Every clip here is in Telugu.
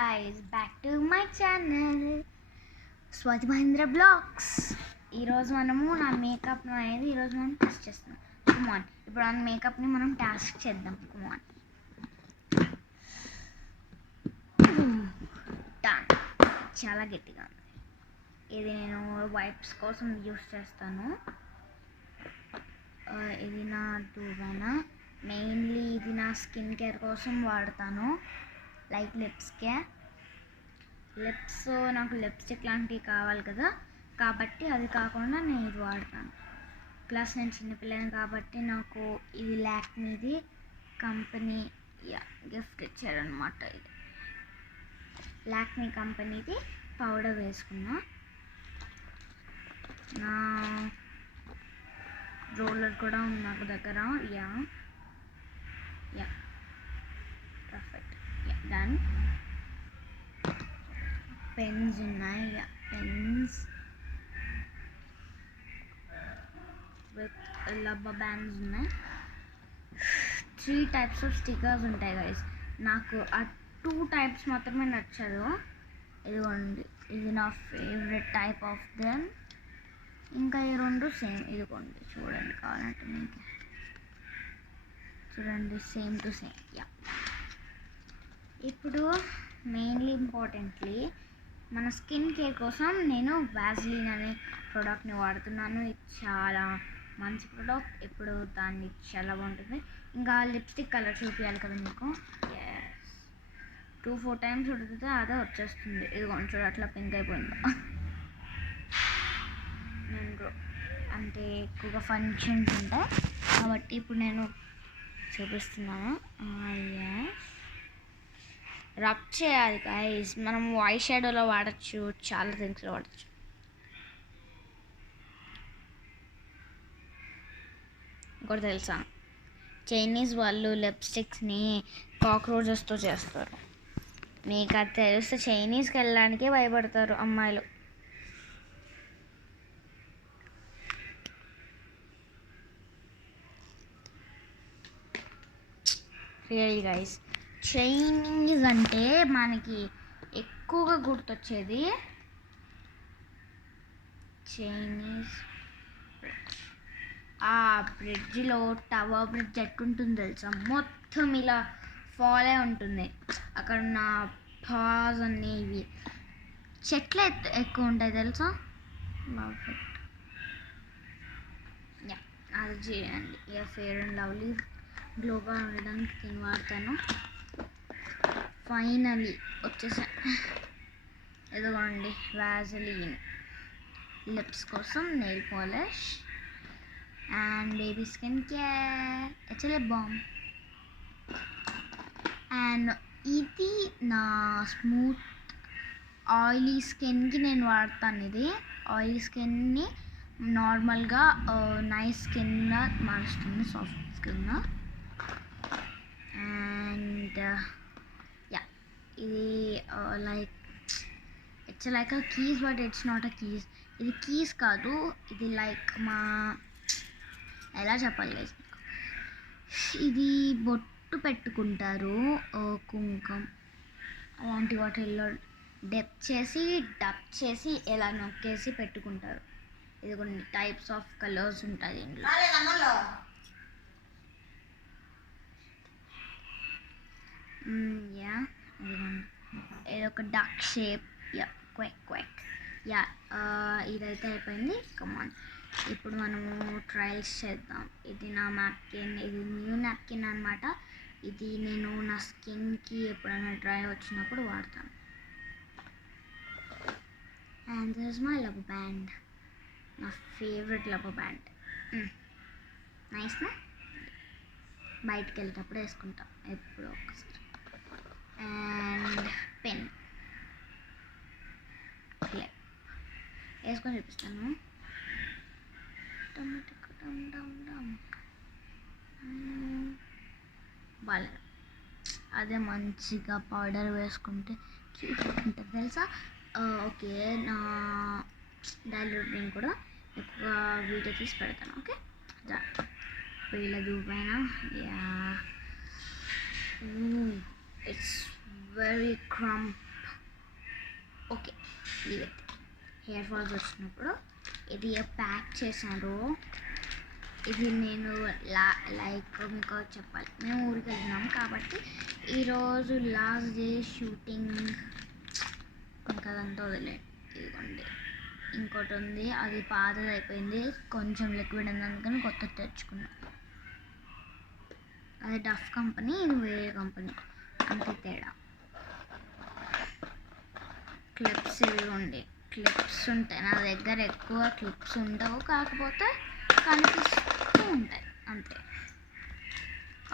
Guys, back to my channel Swathi Mahendra vlogs. ఈరోజు మనము నా మేకప్ అనేది ఈరోజు మనం టెస్ట్ చేస్తున్నాం. కుమాన్ ఇప్పుడు ఆ మేకప్ని మనం టాస్క్ చేద్దాం. Come on done. చాలా గట్టిగా ఉంది. ఇది నేను వైప్స్ కోసం యూస్ చేస్తాను. ఇది నా టూబైనా మెయిన్లీ ఇది నా స్కిన్ కేర్ కోసం వాడతాను. లైక్ లిప్స్ నాకు లిప్స్టిక్ లాంటివి కావాలి కదా, కాబట్టి అది కాకుండా నేను ఇది వాడతాను. ప్లస్ నేను చిన్నపిల్లని కాబట్టి నాకు ఇది లాక్మీది కంపెనీ గిఫ్ట్ ఇచ్చారనమాట. ఇది లాక్మీ కంపెనీది పౌడర్ వేసుకున్నా. నా రోలర్ కూడా ఉంది నాకు దగ్గర. పర్ఫెక్ట్. డన్. పెన్స్ ఉన్నాయి. పెన్స్ విత్ రబ్బర్ బ్యాండ్స్ ఉన్నాయి. 3 types ఆఫ్ స్టిక్కర్స్ ఉంటాయి గైస్. నాకు ఆ 2 types మాత్రమే నచ్చదు. ఇదిగోండి, ఇది నా ఫేవరెట్ టైప్ ఆఫ్ దెమ్. ఇంకా ఈ 2 సేమ్. ఇదిగోండి చూడండి, కావాలంటే మీకు చూడండి, సేమ్ టు సేమ్. ఇప్పుడు మెయిన్లీ ఇంపార్టెంట్లీ మన స్కిన్ కేర్ కోసం నేను వాజ్లిన్ అనే ప్రోడక్ట్ని వాడుతున్నాను. ఇది చాలా మంచి ప్రోడక్ట్. ఇప్పుడు దాన్ని చాలా బాగుంటుంది. ఇంకా లిప్స్టిక్ కలర్ చూపించాలి కదా మీకు. 2-4 times ఉడికితే అదే వచ్చేస్తుంది. ఇది కొంచెం అట్లా పింక్ అయిపోయింది. నేను అంటే ఎక్కువగా ఫంక్షన్స్ ఉంటాయి కాబట్టి ఇప్పుడు నేను చూపిస్తున్నాను. రబ్ చేయాలి గైస్. మనం ఐ షాడోలో వాడచ్చు, చాలా థింగ్స్లో వాడచ్చు. ఇంకోటి తెలుసా, చైనీస్ వాళ్ళు లిప్స్టిక్స్ని కాక్రోచెస్తో చేస్తారు. మీకు అది తెలిస్తే చైనీస్కి వెళ్ళడానికే భయపడతారు అమ్మాయిలు. రియల్లీ గైస్, చైనీస్ అంటే మనకి ఎక్కువగా గుర్తొచ్చేది చైనీస్ బ్రిడ్జ్. ఆ బ్రిడ్జ్లో టవర్ బ్రిడ్జ్ ఎట్టుంటుంది తెలుసా, మొత్తం ఇలా ఫాల్ అయి ఉంటుంది. అక్కడ ఉన్న పాజ్ అన్నీ ఇవి చెట్లు ఎక్కువ ఉంటాయి తెలుసా. అది చేయండి. ఇక ఫెయిర్ అండ్ లవ్లీ గ్లోగా ఉండడానికి నేను వాడతాను. ఫైనలీ వచ్చేసా. ఇదిగోండి వాజ్లిన్ లిప్స్ కోసం nail polish and baby skin care. It's a lip balm. And ఇది నా స్మూత్ ఆయిలీ స్కిన్కి నేను వాడతాను. ఇది ఆయిలీ స్కిన్ని నార్మల్గా నైస్ స్కిన్గా మారుస్తుంది, సాఫ్ట్ స్కిన్. అండ్ ఇది like it's like a keys, but it's not a keys. ఇది కీస్ కాదు, ఇది లైక్ ఎలా చెప్పాలి గైస్, ఇది బొట్టు పెట్టుకుంటారు, కుంకుమ అలాంటి వాటిల్లో డప్ చేసి ఎలా నొక్కేసి పెట్టుకుంటారు. ఇది కొన్ని టైప్స్ ఆఫ్ కలర్స్ ఉంటాయి ఇందులో. ఇదొక డక్ షేప్. క్వాక్. ఇదైతే అయిపోయింది. కమాన్, ఇప్పుడు మనము ట్రయల్స్ చేద్దాం. ఇది నా నాప్కిన్, ఇది న్యూ నాప్కిన్ అనమాట. ఇది నేను నా స్కిన్కి ఎప్పుడైనా డ్రై వచ్చినప్పుడు వాడతాను. And this is my rubber band, నా ఫేవరెట్ రబ్బర్ బ్యాండ్. నైస్నా, బయటికి వెళ్ళేటప్పుడు వేసుకుంటాం ఎప్పుడో ఒకసారి. అండ్ పెన్ వేసుకొని చూపిస్తాను. బాగా అదే మంచిగా పౌడర్ వేసుకుంటే క్యూట్ ఉంటుంది తెలుసా. ఓకే, నా డైలీ రొటీన్ కూడా ఎక్కువ వీడియో తీసి పెడతాను. ఓకే, వీళ్ళ దూపైన ఇట్స్ వెరీ క్రమ్ ఓకే, ఇదే హెయిర్ ఫాల్స్ వచ్చినప్పుడు ఇది ప్యాక్ చేశారు. ఇది నేను లైక్ మీకు చెప్పాలి, మేము ఊరికి వెళ్తున్నాం కాబట్టి ఈరోజు లాస్ట్ డే షూటింగ్, ఇంకా అదంతా వదిలే. ఇదిగోండి ఇంకోటి ఉంది, అది పాతది అయిపోయింది, కొంచెం లిక్విడ్ ఉంది అందుకని కొత్తది తెచ్చుకున్నాం. అది డఫ్ కంపెనీ, ఇది వేరే కంపెనీ, అంతే తేడా. క్లిప్స్ ఇవ్వండి, క్లిప్స్ ఉంటాయి నా దగ్గర, ఎక్కువ క్లిప్స్ ఉండవు, కాకపోతే కనిపిస్తూ ఉంటాయి అంతే.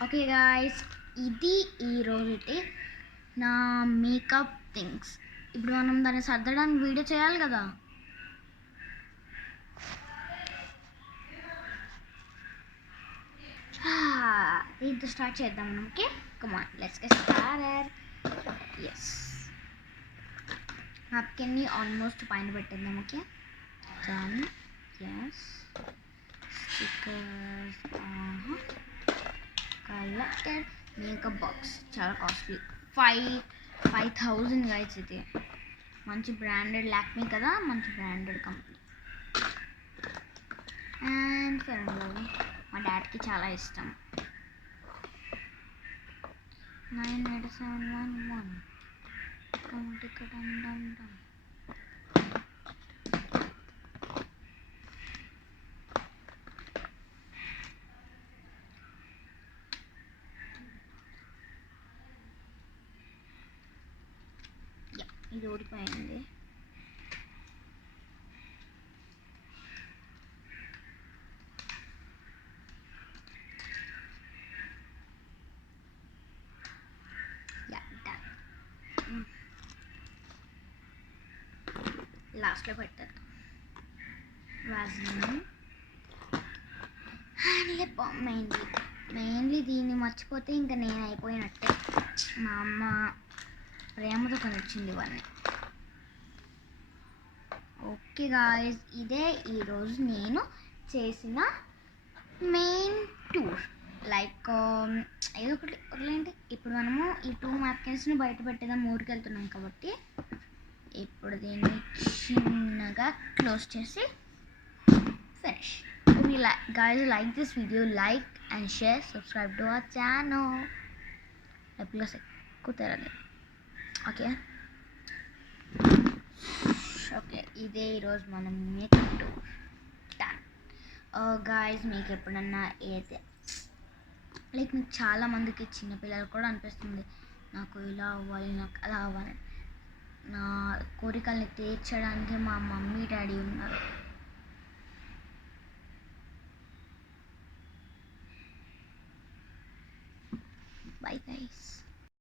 ఓకే గాయ్స్, ఇది ఈరోజుటి నా మేకప్ థింగ్స్. ఇప్పుడు మనం దాన్ని సర్దడానికి వీడియో చేయాలి కదా. దీంతో స్టార్ట్ చేద్దాం మనం. Okay, come on let's get started. Yes, నాప్కిన్ని ఆల్మోస్ట్ పైన పెట్టేద్దాం. Okay done. Yes, stickers collected. Makeup box చాలా కాస్ట్లీ, 5,000 గైస్. ఇది మంచి బ్రాండెడ్, లాక్మీ కదా, మంచి branded company. And fair and lovely మా డాడీకి చాలా ఇష్టం. 98711 ఇది ఊడిపోయింది. లాస్ట్లో పెట్టారు vaseline and lip balm. Mainly దీన్ని మర్చిపోతే ఇంకా నేను అయిపోయినట్టే. మా అమ్మ ప్రేమతో కొనిచ్చింది ఇవన్నీ. ఓకే గాయ్స్, ఇదే ఈరోజు నేను చేసిన మెయిన్ టూర్. లైక్ ఏదో ఒకటి వదిలేంటి. ఇప్పుడు మనము ఈ 2 మ్యాప్కిన్స్ని బయట పెట్టేద్దాం, ఊరికి వెళ్తున్నాం కాబట్టి. ఇప్పుడు దీన్ని చిన్నగా క్లోజ్ చేసి finish. Guys, like this video, like and share, subscribe to our channel. Plus ఎక్కువ తెరలేదు. ఓకే ఓకే, ఇదే ఈరోజు మనం మేకప్ టూర్ డన్. గాయస్, మీకు ఎప్పుడన్నా ఏదైతే లైక్ మీకు చాలామందికి చిన్నపిల్లలు కూడా అనిపిస్తుంది నాకు ఇలా అవ్వాలి, నాకు అలా అవ్వాలి. నా కోరికల్ని తీర్చడానికి మా మమ్మీ డాడీ ఉన్నారు. Bye guys.